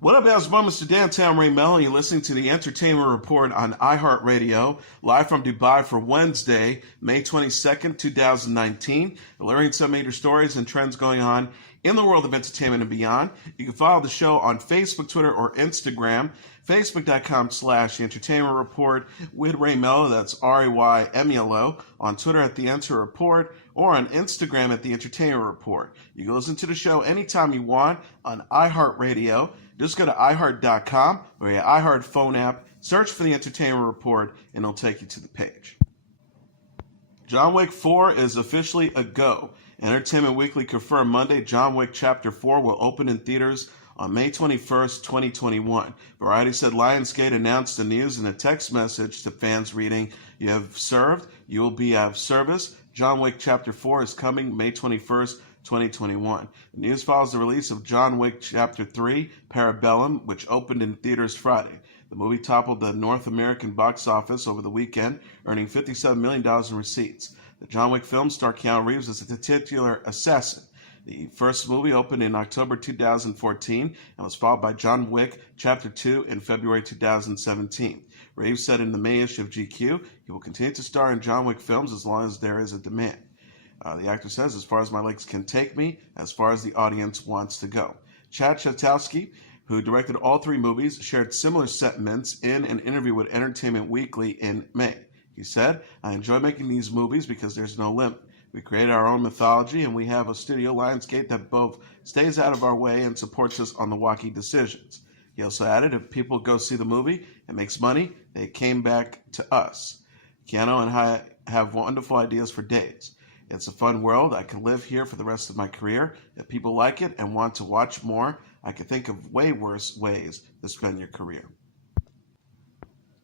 What up, guys? I'm Mr. Downtown Melo. You're listening to the Entertainment Report on iHeartRadio, live from Dubai for Wednesday, May 22nd, 2019. Delivering some major stories and trends going on in the world of entertainment and beyond. You can follow the show on Facebook, Twitter, or Instagram. Facebook.com/The Entertainment Report with Ray Melo, that's RAYMELO, on Twitter at The Enter Report, or on Instagram at The Entertainment Report. You can listen to the show anytime you want on iHeartRadio. Just go to iHeart.com or your iHeart phone app, search for The Entertainment Report, and it'll take you to the page. John Wick 4 is officially a go. Entertainment Weekly confirmed Monday John Wick Chapter 4 will open in theaters on May 21st, 2021. Variety said Lionsgate announced the news in a text message to fans reading, "You have served, you will be out of service. John Wick Chapter 4 is coming May 21st, 2021. The news follows the release of John Wick Chapter 3, Parabellum, which opened in theaters Friday. The movie toppled the North American box office over the weekend, earning $57 million in receipts. The John Wick film star Keanu Reeves as the titular assassin. The first movie opened in October 2014 and was followed by John Wick Chapter 2 in February 2017. Reeves said in the May issue of GQ he will continue to star in John Wick films as long as there is a demand. The actor says, "As far as my legs can take me, as far as the audience wants to go." Chad Chatowski, who directed all three movies, shared similar sentiments in an interview with Entertainment Weekly in May. He said, "I enjoy making these movies because there's no limit. We created our own mythology, and we have a studio, Lionsgate, that both stays out of our way and supports us on the wacky decisions." He also added, "If people go see the movie and makes money, they came back to us. Keanu and I have wonderful ideas for days. It's a fun world. I can live here for the rest of my career. If people like it and want to watch more, I can think of way worse ways to spend your career."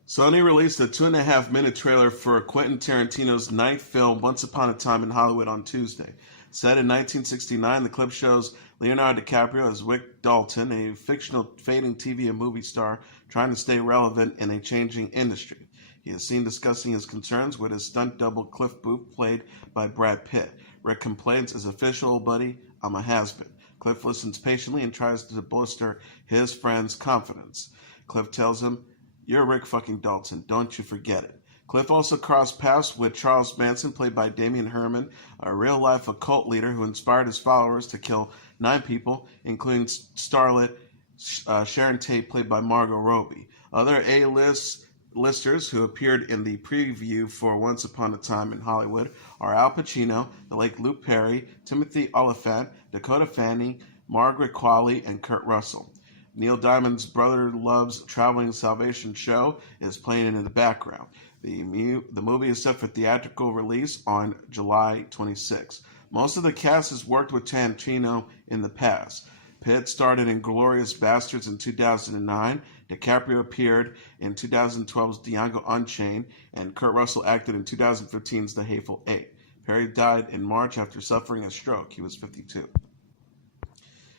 Sony released a 2.5-minute trailer for Quentin Tarantino's ninth film, Once Upon a Time in Hollywood, on Tuesday. Set in 1969, the clip shows Leonardo DiCaprio as Rick Dalton, a fictional fading TV and movie star trying to stay relevant in a changing industry. He is seen discussing his concerns with his stunt double Cliff Booth, played by Brad Pitt. Rick complains, "As official, buddy, I'm a has-been." Cliff listens patiently and tries to bolster his friend's confidence. Cliff tells him, "You're Rick fucking Dalton, don't you forget it." Cliff also crossed paths with Charles Manson, played by Damien Herman, a real-life occult leader who inspired his followers to kill 9 people, including starlet Sharon Tate, played by Margot Robbie. Other A-listers who appeared in the preview for Once Upon a Time in Hollywood are Al Pacino, the late Luke Perry, Timothy Olyphant, Dakota Fanning, Margaret Qualley, and Kurt Russell. Neil Diamond's Brother Love's Traveling Salvation Show is playing in the background. The movie is set for theatrical release on July 26. Most of the cast has worked with Tarantino in the past. Pitt started in Glorious Bastards in 2009. DiCaprio appeared in 2012's Django Unchained, and Kurt Russell acted in 2015's The Hateful Eight. Perry died in March after suffering a stroke. He was 52.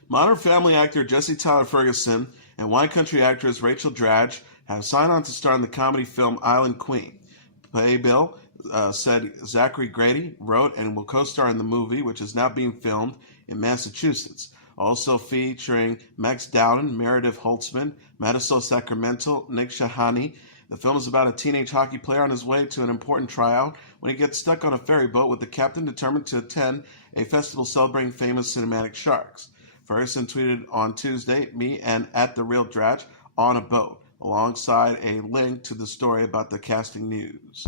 Modern Family actor Jesse Tyler Ferguson and Wine Country actress Rachel Dratch have signed on to star in the comedy film Island Queen. Playbill said Zachary Grady wrote and will co-star in the movie, which is now being filmed in Massachusetts. Also featuring Max Dowden, Meredith Holtzman, Marisol Sacramento, Nick Shahani. The film is about a teenage hockey player on his way to an important tryout when he gets stuck on a ferry boat with the captain determined to attend a festival celebrating famous cinematic sharks. Ferguson tweeted on Tuesday, "Me and @TheRealDratch on a boat," alongside a link to the story about the casting news.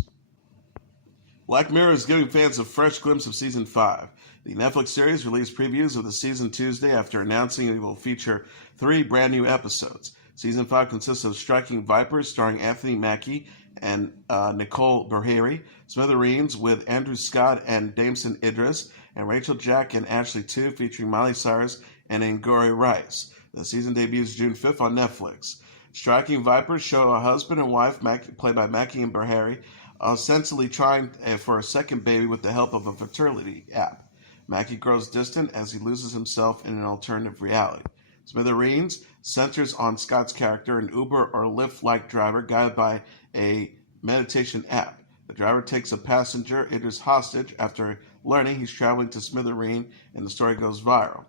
Black Mirror is giving fans a fresh glimpse of Season 5. The Netflix series released previews of the season Tuesday after announcing it will feature 3 brand new episodes. Season 5 consists of Striking Vipers starring Anthony Mackie and Nicole Beharie, Smithereens with Andrew Scott and Damson Idris, and Rachel Jack and Ashley 2 featuring Miley Cyrus and Angourie Rice. The season debuts June 5th on Netflix. Striking Vipers show a husband and wife, played by Mackie and Beharie, ostensibly trying for a second baby with the help of a fertility app. Mackie grows distant as he loses himself in an alternative reality. Smithereens centers on Scott's character, an Uber or Lyft-like driver guided by a meditation app. The driver takes a passenger, Idris, hostage after learning he's traveling to Smithereen, and the story goes viral.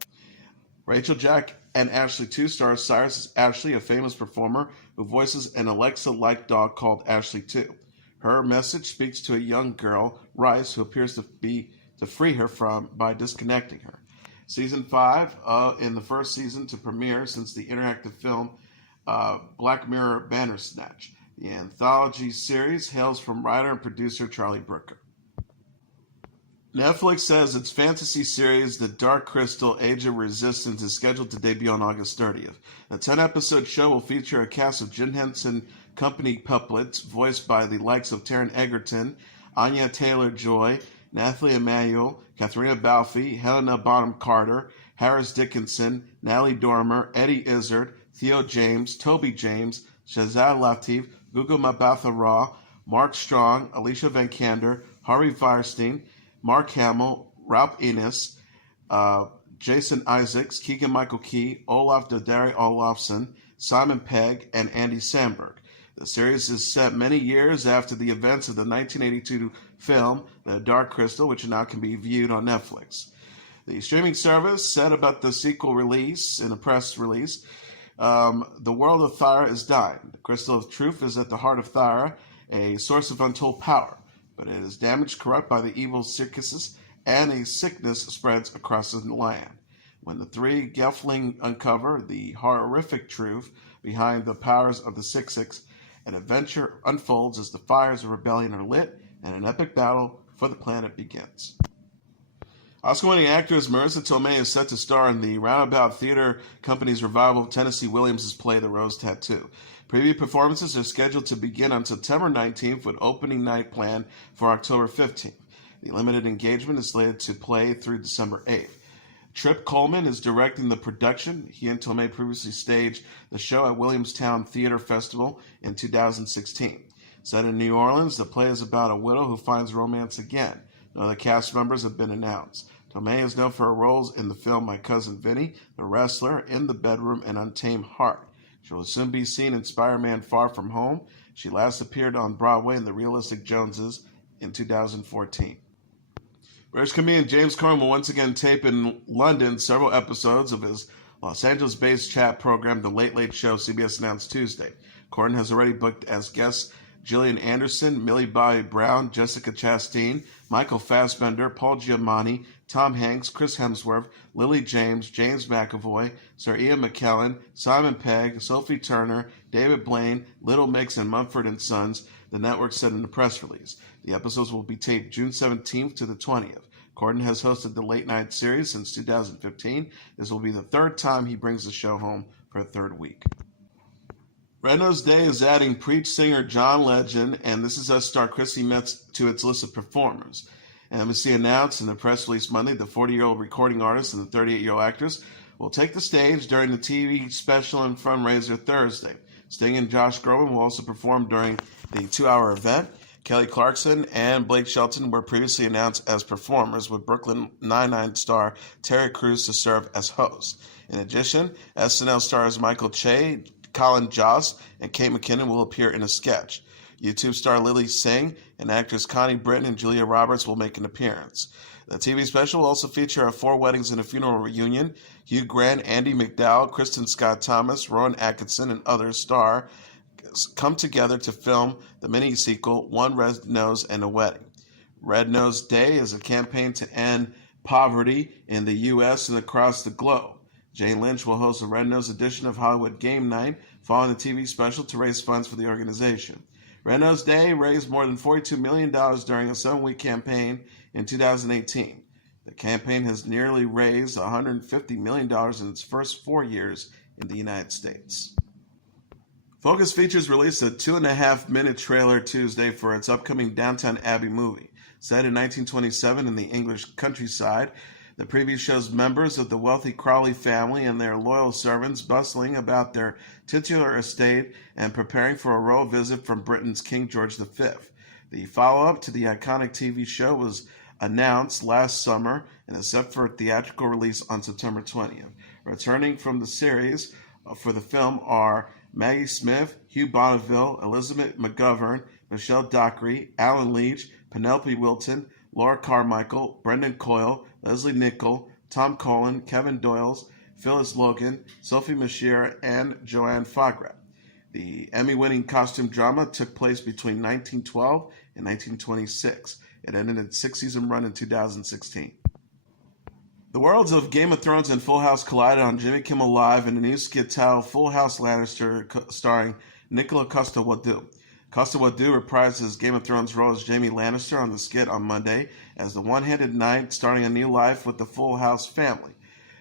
Rachel Jack and Ashley 2 stars Cyrus as Ashley, a famous performer who voices an Alexa-like dog called Ashley 2. Her message speaks to a young girl, Rice, who appears to free her by disconnecting her. Season 5, in the first season to premiere since the interactive film Black Mirror Bandersnatch. The anthology series hails from writer and producer Charlie Brooker. Netflix says its fantasy series, The Dark Crystal: Age of Resistance, is scheduled to debut on August 30th. The 10-episode show will feature a cast of Jim Henson Company puppets voiced by the likes of Taron Egerton, Anya Taylor-Joy, Nathalie Emanuel, Katharina Balfe, Helena Bonham Carter, Harris Dickinson, Natalie Dormer, Eddie Izzard, Theo James, Toby James, Shahzad Latif, Gugu Mbatha Raw, Mark Strong, Alicia Vikander, Harvey Fierstein, Mark Hamill, Ralph Innes, Jason Isaacs, Keegan-Michael Key, Olaf Dodari Olofsson, Simon Pegg, and Andy Samberg. The series is set many years after the events of the 1982 film The Dark Crystal, which now can be viewed on Netflix. The streaming service said about the sequel release in a press release, the world of Thyra is dying. The crystal of truth is at the heart of Thyra, a source of untold power, but it is damaged, corrupt by the evil circuses, and a sickness spreads across the land. When the three Gelfling uncover the horrific truth behind the powers of the 6-6, an adventure unfolds as the fires of rebellion are lit and an epic battle for the planet begins. Oscar-winning actress Marisa Tomei is set to star in the Roundabout Theater Company's revival of Tennessee Williams' play The Rose Tattoo. Preview performances are scheduled to begin on September 19th with opening night planned for October 15th. The limited engagement is slated to play through December 8th. Trip Coleman is directing the production. He and Tomei previously staged the show at Williamstown Theater Festival in 2016. Set in New Orleans, the play is about a widow who finds romance again. No other cast members have been announced. Tomei is known for her roles in the film My Cousin Vinny, The Wrestler, In the Bedroom, and Untamed Heart. She will soon be seen in Spider-Man Far From Home. She last appeared on Broadway in The Realistic Joneses in 2014. British comedian James Corden will once again tape in London several episodes of his Los Angeles-based chat program, The Late Late Show, CBS announced Tuesday. Corden has already booked as guests Gillian Anderson, Millie Bobby Brown, Jessica Chastain, Michael Fassbender, Paul Giamatti, Tom Hanks, Chris Hemsworth, Lily James, James McAvoy, Sir Ian McKellen, Simon Pegg, Sophie Turner, David Blaine, Little Mix, and Mumford & Sons, the network said in a press release. The episodes will be taped June 17th to the 20th. Corden has hosted the late night series since 2015. This will be the third time he brings the show home for a third week. Red Nose Day is adding Preach singer John Legend and This Is Us star Chrissy Metz to its list of performers. NBC announced in a press release Monday the 40-year-old recording artist and the 38-year-old actress will take the stage during the TV special and fundraiser Thursday. Sting and Josh Groban will also perform during the 2-hour event. Kelly Clarkson and Blake Shelton were previously announced as performers, with Brooklyn Nine-Nine star Terry Crews to serve as host. In addition, SNL stars Michael Che, Colin Jost, and Kate McKinnon will appear in a sketch. YouTube star Lily Singh and actress Connie Britton and Julia Roberts will make an appearance. The TV special will also feature a 4 weddings and a funeral reunion. Hugh Grant, Andy McDowell, Kristen Scott Thomas, Rowan Atkinson, and others come together to film the mini-sequel, One Red Nose and a Wedding. Red Nose Day is a campaign to end poverty in the U.S. and across the globe. Jane Lynch will host a Red Nose edition of Hollywood Game Night following the TV special to raise funds for the organization. Red Nose Day raised more than $42 million during a 7-week campaign in 2018. The campaign has nearly raised $150 million in its first 4 years in the United States. Focus Features released a 2.5-minute trailer Tuesday for its upcoming Downton Abbey movie. Set in 1927 in the English countryside, the preview shows members of the wealthy Crawley family and their loyal servants bustling about their titular estate and preparing for a royal visit from Britain's King George V. The follow-up to the iconic TV show was announced last summer and is set for a theatrical release on September 20th. Returning from the series for the film are Maggie Smith, Hugh Bonneville, Elizabeth McGovern, Michelle Dockery, Alan Leach, Penelope Wilton, Laura Carmichael, Brendan Coyle, Leslie Nichol, Tom Cullen, Kevin Doyles, Phyllis Logan, Sophie Machir, and Joanne Fagra. The Emmy-winning costume drama took place between 1912 and 1926. It ended its six-season run in 2016. The worlds of Game of Thrones and Full House collided on Jimmy Kimmel Live in a new skit titled Full House Lannister, starring Nikolaj Coster-Waldau. Coster-Waldau reprised his Game of Thrones role as Jaime Lannister on the skit on Monday as the one-handed knight starting a new life with the Full House family.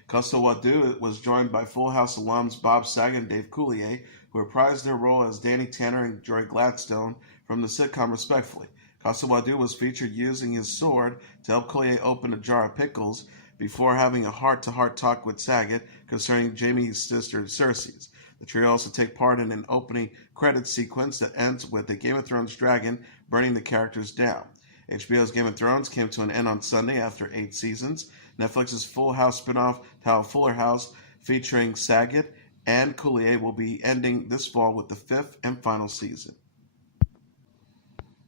Coster-Waldau was joined by Full House alums Bob Saget and Dave Coulier, who reprised their role as Danny Tanner and Joy Gladstone from the sitcom respectively. Coster-Waldau was featured using his sword to help Coulier open a jar of pickles before having a heart-to-heart talk with Saget concerning Jaime's sister Cersei's. The trio also take part in an opening credits sequence that ends with a Game of Thrones dragon burning the characters down. HBO's Game of Thrones came to an end on Sunday after 8 seasons. Netflix's Full House spinoff, titled Fuller House, featuring Saget and Coulier, will be ending this fall with the 5th and final season.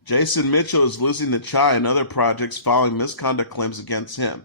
Jason Mitchell is losing the Chi and other projects following misconduct claims against him.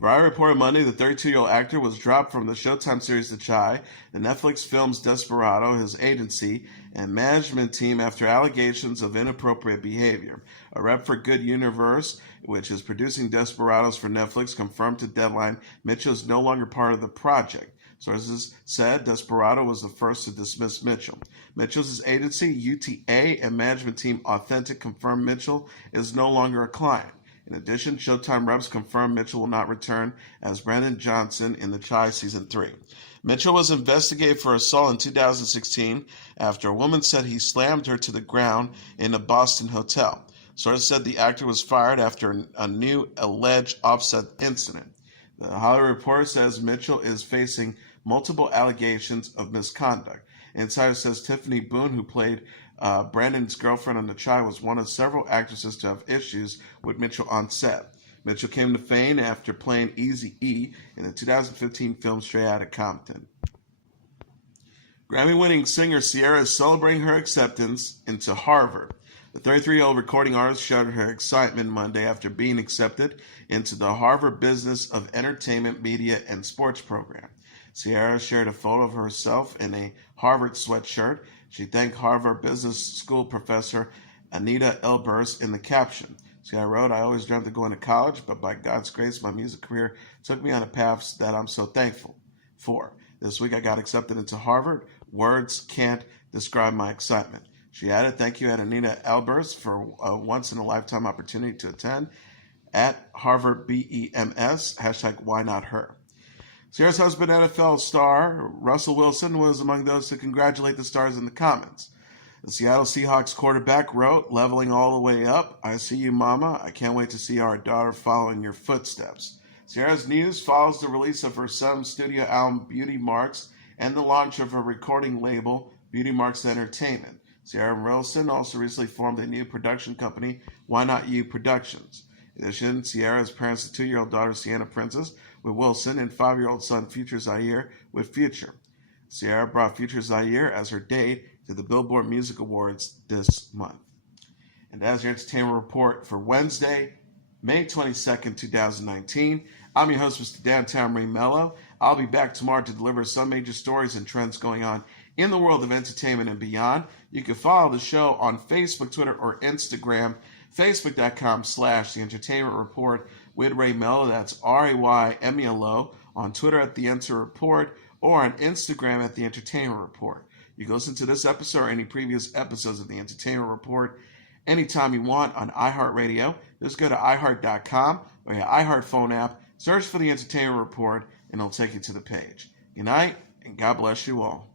Variety reported Monday the 32-year-old actor was dropped from the Showtime series The Chi, the Netflix film's Desperado, his agency, and management team after allegations of inappropriate behavior. A rep for Good Universe, which is producing Desperados for Netflix, confirmed to Deadline Mitchell is no longer part of the project. Sources said Desperado was the first to dismiss Mitchell. Mitchell's agency, UTA, and management team Authentic confirmed Mitchell is no longer a client. In addition, Showtime reps confirmed Mitchell will not return as Brandon Johnson in The Chi Season 3. Mitchell was investigated for assault in 2016 after a woman said he slammed her to the ground in a Boston hotel. Sources said the actor was fired after a new alleged offset incident. The Hollywood Reporter says Mitchell is facing multiple allegations of misconduct. Insider says Tiffany Boone, who played Brandon's girlfriend on The Chi, was one of several actresses to have issues with Mitchell on set. Mitchell came to fame after playing Eazy-E in the 2015 film Straight Outta Compton. Grammy-winning singer Ciara is celebrating her acceptance into Harvard. The 33-year-old recording artist shared her excitement Monday after being accepted into the Harvard Business of Entertainment, Media, and Sports program. Ciara shared a photo of herself in a Harvard sweatshirt. She thanked Harvard Business School professor Anita Elbers in the caption. Ciara wrote, "I always dreamt of going to college, but by God's grace, my music career took me on a path that I'm so thankful for. This week I got accepted into Harvard. Words can't describe my excitement." She added, "Thank you, Anita Elbers, for a once-in-a-lifetime opportunity to attend at Harvard BEMS, #WhyNotHer." Ciara's husband, NFL star Russell Wilson, was among those to congratulate the stars in the comments. The Seattle Seahawks quarterback wrote, "Leveling all the way up. I see you, Mama. I can't wait to see our daughter follow in your footsteps." Ciara's news follows the release of her son's studio album, Beauty Marks, and the launch of her recording label, Beauty Marks Entertainment. Ciara and Wilson also recently formed a new production company, Why Not You Productions. In addition, Ciara is parents to 2-year-old daughter, Sienna Princess, with Wilson, and 5-year-old son, Future Zaire, with Future. Ciara brought Future Zaire as her date to the Billboard Music Awards this month. And that's your entertainment report for Wednesday, May 22nd, 2019. I'm your host, Mr. Downtown Melo. I'll be back tomorrow to deliver some major stories and trends going on in the world of entertainment and beyond. You can follow the show on Facebook, Twitter, or Instagram. Facebook.com/The Entertainment Report with Ray Melo. That's RAYMELO. On Twitter at The Enter Report, or on Instagram at The Entertainment Report. You can listen to this episode or any previous episodes of The Entertainment Report anytime you want on iHeartRadio. Just go to iHeart.com or your iHeart phone app, search for The Entertainment Report, and it'll take you to the page. Good night, and God bless you all.